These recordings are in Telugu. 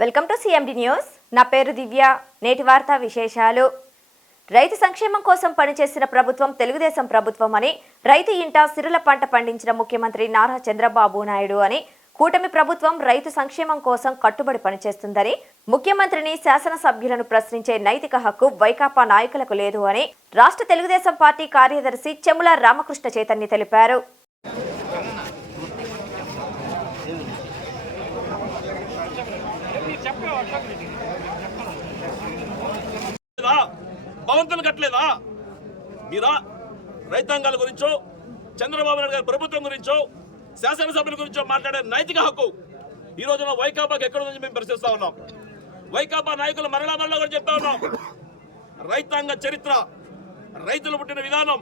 వెల్కమ్ టు సిఎండి న్యూస్ నా పేరు దివ్య. నేటి వార్తా విశేషాలు. రైతు సంక్షేమం కోసం పనిచేసిన ప్రభుత్వం తెలుగుదేశం ప్రభుత్వం అని రైతు ఇంట సిరుల పంట పండించిన ముఖ్యమంత్రి నారా చంద్రబాబు నాయుడు అని కూటమి ప్రభుత్వం రైతు సంక్షేమం కోసం కట్టుబడి పనిచేస్తుందని ముఖ్యమంత్రిని శాసనసభ్యులను ప్రశ్నించే నైతిక హక్కు వైకాపా నాయకులకు లేదు అని రాష్ట్ర తెలుగుదేశం పార్టీ కార్యదర్శి చెముల రామకృష్ణ చైతన్య తెలిపారు. భవంతులు కట్టలేదా? మీరా? రైతాంగాల గురించో చంద్రబాబు నాయుడు గారి ప్రభుత్వం గురించో శాసనసభ్యుల గురించో మాట్లాడే నైతిక హక్కు ఈ రోజున వైకాపాకి ఎక్కడ నుంచి మేము ప్రశ్నిస్తా ఉన్నాం. వైకాపా నాయకులు మరలా మరలా కూడా చెప్తా ఉన్నాం. రైతాంగ చరిత్ర రైతులు పుట్టిన విధానం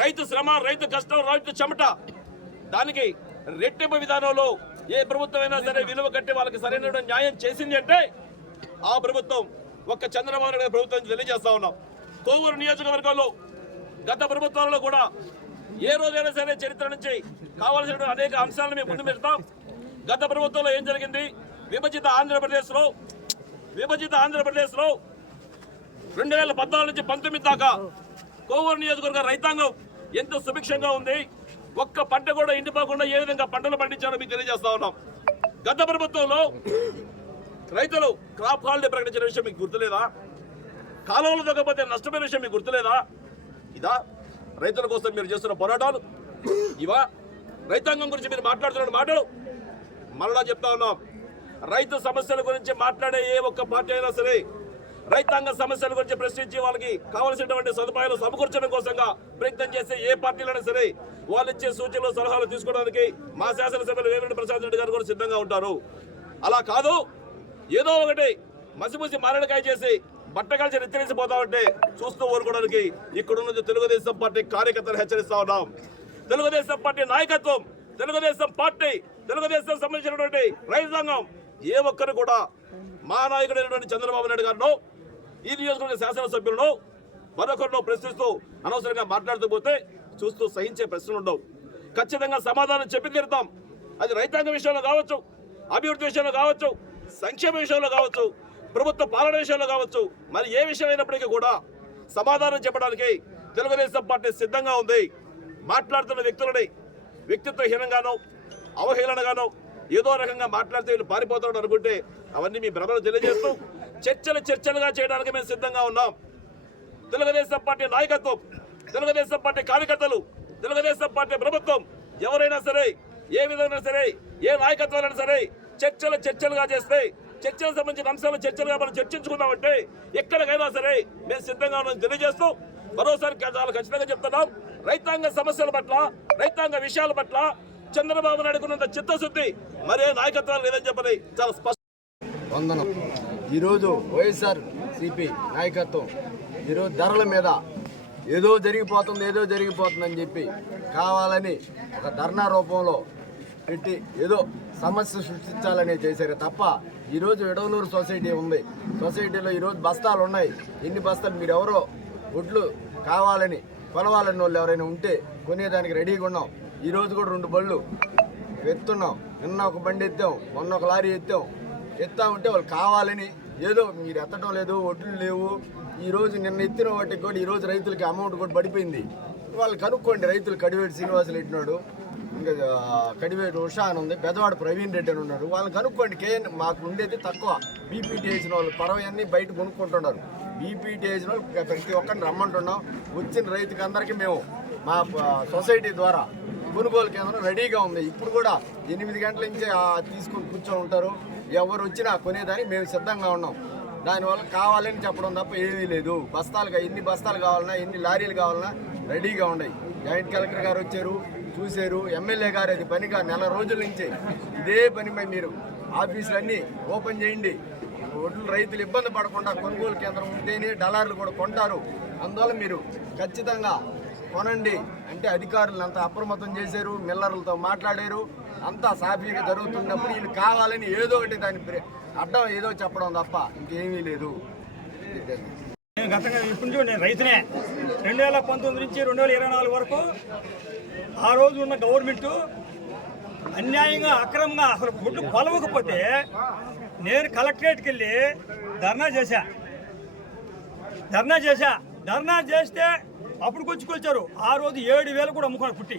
రైతు శ్రమ రైతు కష్టం రైతు చెమట. దానికి రెట్టింపు విధానంలో ఏ ప్రభుత్వం అయినా సరే విలువ కట్టి వాళ్ళకి సరైన న్యాయం చేసింది అంటే ఆ ప్రభుత్వం ఒక్క చంద్రబాబు నాయుడు ప్రభుత్వం తెలియజేస్తా ఉన్నాం. కోవూరు నియోజకవర్గంలో గత ప్రభుత్వంలో కూడా ఏ రోజైనా సరే చరిత్ర నుంచి కావాల్సిన అనేక అంశాలను మేము ముందు పెడతాం. గత ప్రభుత్వంలో ఏం జరిగింది? విభజిత ఆంధ్రప్రదేశ్లో విభజిత ఆంధ్రప్రదేశ్లో రెండు వేల పద్నాలుగు నుంచి పంతొమ్మిది దాకా కోవూరు నియోజకవర్గ రైతాంగం ఎంత సుభిక్షంగా ఉంది? ఒక్క పంట కూడా ఎండిపోకుండా ఏ విధంగా పంటలు పండించారో మీకు తెలియజేస్తా ఉన్నాం. గత ప్రభుత్వంలో రైతులు క్రాప్ హాలిడే ప్రకటించిన విషయం మీకు గుర్తులేదా? కాలువలు తగ్గపోతే నష్టమైన విషయం మీకు గుర్తులేదా? ఇదా రైతుల కోసం మీరు చేస్తున్న పోరాటాలు. ఇవా రైతాంగం గురించి మీరు మాట్లాడుతున్న మాటలు. మరలా చెప్తా ఉన్నాం. రైతు సమస్యల గురించి మాట్లాడే ఏ ఒక్క పార్టీ అయినా సరే రైతాంగ సమస్యల గురించి ప్రశ్నించి వాళ్ళకి కావాల్సినటువంటి సదుపాయాలు సమకూర్చడం కోసంగా ప్రయత్నం చేసే ఏ పార్టీలైనా సరే వాళ్ళు ఇచ్చే సూచనలు సలహాలు తీసుకోవడానికి మా శాసనసభ్యులు వేమిరెడ్డి ప్రసాద్ రెడ్డి గారు కూడా సిద్ధంగా ఉంటారు. అలా కాదు ఏదో ఒకటి మసిమూసి మారడకాయ చేసి బట్టకాల్చి నెత్తిరేసిపోతా ఉంటే చూస్తూ ఊరుకోవడానికి ఇక్కడున్న తెలుగుదేశం పార్టీ కార్యకర్తలు హెచ్చరిస్తా ఉన్నాం. తెలుగుదేశం పార్టీ నాయకత్వం తెలుగుదేశం పార్టీ తెలుగుదేశం సంబంధించినటువంటి రైతాంగం ఏ ఒక్కరు కూడా మా నాయకుడైనటువంటి చంద్రబాబు నాయుడు గారిను ఈ నియోజకవర్గ శాసనసభ్యులను మరొకరినో ప్రశ్నిస్తూ అనవసరంగా మాట్లాడుతూ పోతే చూస్తూ సహించే ప్రశ్నలు ఉండవు. ఖచ్చితంగా సమాధానం చెప్పి తీరుతాం. అది రైతాంగ విషయంలో కావచ్చు అభివృద్ధి విషయంలో కావచ్చు సంక్షేమ విషయంలో కావచ్చు ప్రభుత్వ పాలన విషయంలో కావచ్చు మరి ఏ విషయం అయినప్పటికీ కూడా సమాధానం చెప్పడానికి తెలుగుదేశం పార్టీ సిద్ధంగా ఉంది. మాట్లాడుతున్న వ్యక్తులని వ్యక్తిత్వహీనంగానో అవహేళనగానో ఏదో రకంగా మాట్లాడితే వీళ్ళు పారిపోతాడు అనుకుంటే అవన్నీ మీ భ్రమలు తెలియజేస్తూ చర్చలు చర్చలుగా చేయడానికి మేము సిద్ధంగా ఉన్నాం. తెలుగుదేశం పార్టీ నాయకత్వం తెలుగుదేశం పార్టీ కార్యకర్తలు తెలుగుదేశం పార్టీ ప్రభుత్వం ఎవరైనా సరే ఏ విధంగా సరే ఏ నాయకత్వాలైనా సరే చర్చలు చర్చలుగా చేస్తే చర్చలకు సంబంధించిన అంశాలు చర్చలుగా మనం చర్చించుకుందామంటే ఎక్కడికైనా సరే మేము సిద్ధంగా ఉన్నాం తెలియజేస్తూ మరోసారి చాలా ఖచ్చితంగా చెప్తున్నాం. రైతాంగ సమస్యల పట్ల రైతాంగ విషయాల పట్ల చంద్రబాబు నాయుడుకున్నంత చిత్తశుద్ధి మరే నాయకత్వాలు లేదని చెప్పని చాలా స్పష్టం వందనం. ఈరోజు వైఎస్ఆర్ సిపి నాయకత్వం ఈరోజు ధరల మీద ఏదో జరిగిపోతుంది ఏదో జరిగిపోతుందని చెప్పి కావాలని ఒక ధర్నా రూపంలో పెట్టి ఏదో సమస్య సృష్టించాలని చేశారు తప్ప ఈరోజు ఎడవలూరు సొసైటీ ఉంది. సొసైటీలో ఈరోజు బస్తాలు ఉన్నాయి. ఎన్ని బస్తాలు మీరు ఎవరో ఒడ్లు కావాలని కొలవాలని వాళ్ళు ఎవరైనా ఉంటే కొనేదానికి రెడీగా ఉన్నాం. ఈరోజు కూడా రెండు బళ్ళు ఎత్తున్నాం. నిన్న ఒక బండి ఎత్తాం మొన్న ఒక లారీ ఎత్తాం. ఎత్తా ఉంటే వాళ్ళు కావాలని ఏదో మీరు ఎత్తడం లేదు ఒడ్లు లేవు. ఈరోజు నిన్న ఎత్తిన వాటికి కూడా ఈరోజు రైతులకి అమౌంట్ కూడా పడిపోయింది. వాళ్ళు కనుక్కోండి రైతులు కడివేటి శ్రీనివాసులు ఎట్టినాడు ఇంకా కడివేటి ఉషా అని ఉంది పెద్దవాడు ప్రవీణ్ రెడ్డి అని ఉన్నాడు. వాళ్ళు కనుక్కోండి కేఎన్ మాకు ఉండేది తక్కువ. బీపీటీ వేసిన వాళ్ళు పరవన్నీ బయట కొనుక్కుంటున్నారు. బీపీటీ వేసిన వాళ్ళు ప్రతి ఒక్కరిని రమ్మంటున్నాం. వచ్చిన రైతుకి అందరికీ మేము మా సొసైటీ ద్వారా కొనుగోలు కేంద్రం రెడీగా ఉంది. ఇప్పుడు కూడా ఎనిమిది గంటల నుంచి తీసుకొని తీసుకుని కూర్చొని ఉంటారు. ఎవరు వచ్చినా కొనేదానికి మేము సిద్ధంగా ఉన్నాం. దానివల్ల కావాలని చెప్పడం తప్ప ఏమీ లేదు. బస్తాలుగా ఎన్ని బస్తాలు కావాలన్నా ఎన్ని లారీలు కావాలన్నా రెడీగా ఉన్నాయి. జాయింట్ కలెక్టర్ గారు వచ్చారు చూశారు. ఎమ్మెల్యే గారు అది పనిగా నెల రోజుల నుంచి ఇదే పని మీద మీరు. ఆఫీసులన్నీ ఓపెన్ చేయండి. ఒడ్లు రైతులు ఇబ్బంది పడకుండా కొనుగోలు కేంద్రం ఉంటేనే డలార్లు కూడా కొంటారు. అందువల్ల మీరు ఖచ్చితంగా కొనండి. అంటే అధికారులు అంతా అప్రమత్తం చేశారు మిల్లర్లతో మాట్లాడారు. అంతా సాఫీగా జరుగుతున్నప్పుడు వీళ్ళు కావాలని ఏదో ఒకటి దాని అడ్డం ఏదో చెప్పడం తప్ప ఇంకేమీ లేదు. నేను గతంగా ఇప్పుడు నేను రైతునే. రెండు వేల పంతొమ్మిది నుంచి రెండు వేల ఇరవై నాలుగు వరకు ఆ రోజు ఉన్న గవర్నమెంట్ అన్యాయంగా అక్రమంగా అసలు ఫుడ్ కొలవకపోతే నేను కలెక్టరేట్కి వెళ్ళి ధర్నా చేశా. ధర్నా చేశా. ధర్నా చేస్తే అప్పుడు కొచ్చుకొచ్చారు ఆ రోజు ఏడు వేలు కూడా అమ్ముకున్నారు పుట్టి.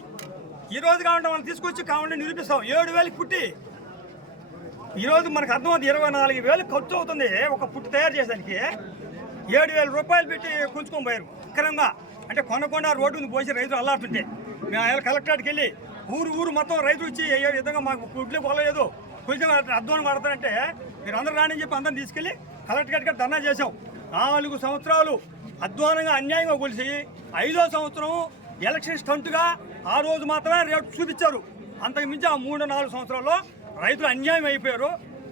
ఈ రోజు కావాలంటే మనం తీసుకొచ్చి కావాలంటే నిరూపిస్తాం. ఏడు వేలకి పుట్టి. ఈరోజు మనకు అర్థమవుతుంది ఇరవై నాలుగు వేలు ఖర్చు అవుతుంది ఒక పుట్టి తయారు చేసేదానికి. ఏడు వేల రూపాయలు పెట్టి కొంచుకొని పోయారు. అక్రమంగా. అంటే కొనకుండా రోడ్డు ఉంది పోసి రైతులు అల్లాడుతుంటే. మేము ఆయన కలెక్టరేట్కి వెళ్ళి ఊరు ఊరు మొత్తం రైతులు వచ్చి ఏ విధంగా మాకు పుట్లు కొలలేదు కొంచెం అధ్వానం పడతారంటే మీరు అందరూ రాని చెప్పి అందరిని తీసుకెళ్ళి కలెక్టరేట్కి ధర్నా చేసాం నాలుగు సంవత్సరాలు అధ్వానంగా అన్యాయంగా కొలిసి ఐదో సంవత్సరం ఎలక్షన్ స్టంట్గా ఆ రోజు మాత్రమే రేటు చూపించారు. అంతకు మించి ఆ మూడు నాలుగు సంవత్సరాల్లో రైతులు అన్యాయం అయిపోయారు.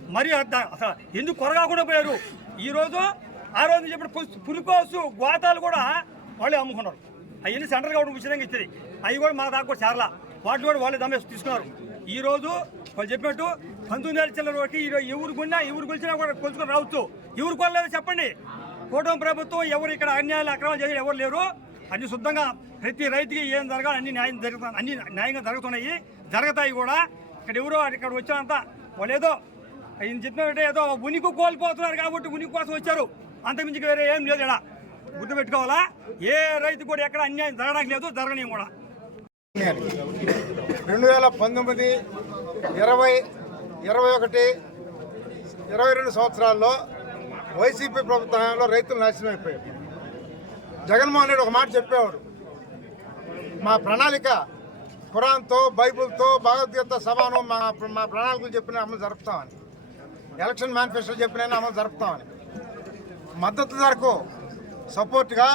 మరి అద్ద- అసలు ఎందుకు కొరగాకుండా పోయారు? ఈరోజు ఆ రోజు చెప్పిన పులికోసు గోతాలు కూడా వాళ్ళే అమ్ముకున్నారు. అవన్నీ సెంట్రల్ గవర్నమెంట్ ఉచితంగా ఇచ్చేది. అవి కూడా మా దాకా కూడా చేరలా. వాటిని కూడా వాళ్ళే దమ్మేసి తీసుకున్నారు. ఈ రోజు వాళ్ళు చెప్పినట్టు పంతొమ్మిది వేల చిల్లర వరకు ఈ రోజు ఎవరు కొన్నా ఎవరు కొలిచినా కూడా కొలుచుకొని రావచ్చు. ఎవరు కొనలేదు చెప్పండి. కూటమి ప్రభుత్వం ఎవరు ఇక్కడ అన్యాయాలు అక్రమాలు చేసి ఎవరు లేరు. అన్ని శుద్ధంగా ప్రతి రైతుకి ఏం జరగాలి అన్ని న్యాయం జరుగుతుంది అన్ని న్యాయంగా జరుగుతున్నాయి జరుగుతాయి కూడా. ఇక్కడ ఎవరో ఇక్కడ వచ్చినంత వాళ్ళు ఈయన చెప్పినట్టే ఏదో ఉనికి కోల్పోతున్నారు కాబట్టి ఉనికి కోసం వచ్చారు. అంతకుమించి వేరే ఏం లేదు ఇక్కడ. గుర్తుపెట్టుకోవాలా? ఏ రైతు కూడా ఎక్కడ అన్యాయం జరగడానికి లేదు జరగనీయం కూడా. రెండు వేల పంతొమ్మిది ఇరవై ఇరవై ఒకటి ఇరవై రెండు సంవత్సరాల్లో వైసీపీ ప్రభుత్వంలో రైతులు నాశనం అయిపోయారు. జగన్మోహన్ రెడ్డి ఒక మాట చెప్పేవాడు మా ప్రణాళిక ఖురాన్తో బైబుల్తో భగవద్గీత సభను మా మా ప్రణాళికలు చెప్పిన అమలు జరుపుతామని. ఎలక్షన్ మేనిఫెస్టో చెప్పిన అమలు జరుపుతామని. మద్దతు ధరకు సపోర్ట్గా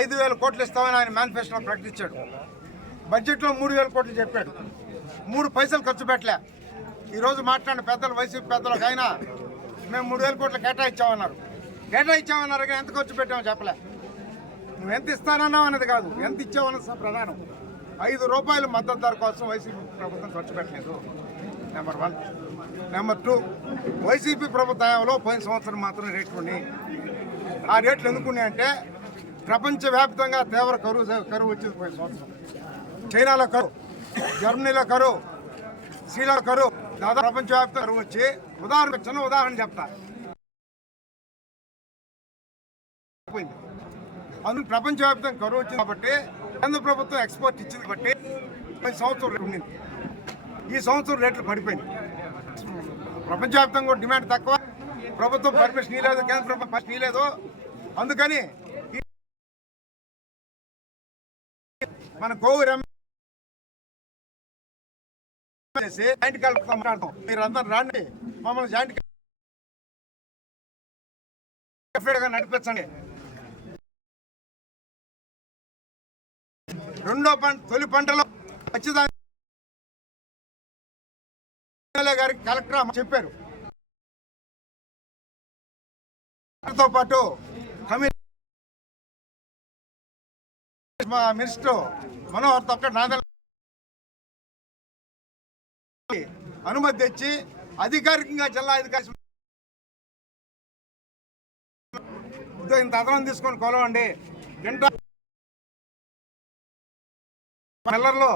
ఐదు వేల కోట్లు ఇస్తామని ఆయన మేనిఫెస్టోలో ప్రకటించాడు. బడ్జెట్లో మూడు వేల కోట్లు చెప్పాడు. మూడు పైసలు ఖర్చు పెట్టలే. ఈరోజు మాట్లాడిన పెద్దలు వైసీపీ పెద్దలకైనా మేము మూడు వేల కోట్లు కేటాయించామన్నారు. కేటాయించామన్నారు కానీ ఎంత ఖర్చు పెట్టామో చెప్పలే. నువ్వు ఎంత ఇస్తానన్నావు అన్నది కాదు. ఎంత ఇచ్చావన్నది స- ప్రధానం. ఐదు రూపాయలు మద్దతు ధర కోసం వైసీపీ ప్రభుత్వం ఖర్చు పెట్టలేదు number one number two YCP ప్రభుత్వంలో పోయిన సంవత్సరం మాత్రం రేట్లు ఉన్నాయి. ఆ రేట్లు ఎందుకున్నాయంటే ప్రపంచవ్యాప్తంగా తీవ్ర కరువు కరువు వచ్చింది పోయిన సంవత్సరం. చైనాలో కరువు జర్మనీలో కరువు శ్రీలంక కరువు దాదాపు ప్రపంచవ్యాప్త కరువు వచ్చి ఉదాహరణ చిన్న ఉదాహరణ చెప్తా. పోయింది. అందుకు ప్రపంచవ్యాప్తంగా కరువు వచ్చింది కాబట్టి కేంద్ర ప్రభుత్వం ఎక్స్పోర్ట్ ఇచ్చింది కాబట్టి పది సంవత్సరం రేటు ఉండింది. ఈ సంవత్సరం రేట్లు పడిపోయింది. ప్రపంచవ్యాప్తంగా డిమాండ్ తక్కువ. ప్రభుత్వం పర్మిషన్ ఇవ్వలేదు కేంద్ర ప్రభుత్వం పర్మిషన్ ఇవ్వలేదు అందుకని మన కోవిడ్ చేసి జాయింట్ కలెక్టర్తో మాట్లాడతాం. మీరందరూ రండి మమ్మల్ని జాయింట్గా నడిపించండి. రెండో పంట తొలి పంటలో ఖచ్చితంగా ఎమ్మెల్యే గారికి కలెక్టర్ అమ్మ చెప్పారు. తో పాటు మా మినిస్టర్ మనోహర్ తప్ప నాదల్ అనుమతి తెచ్చి అధికారికంగా జిల్లా అధికారి ఇంత అదనం తీసుకొని కొలవండి. గంట నెలల్లో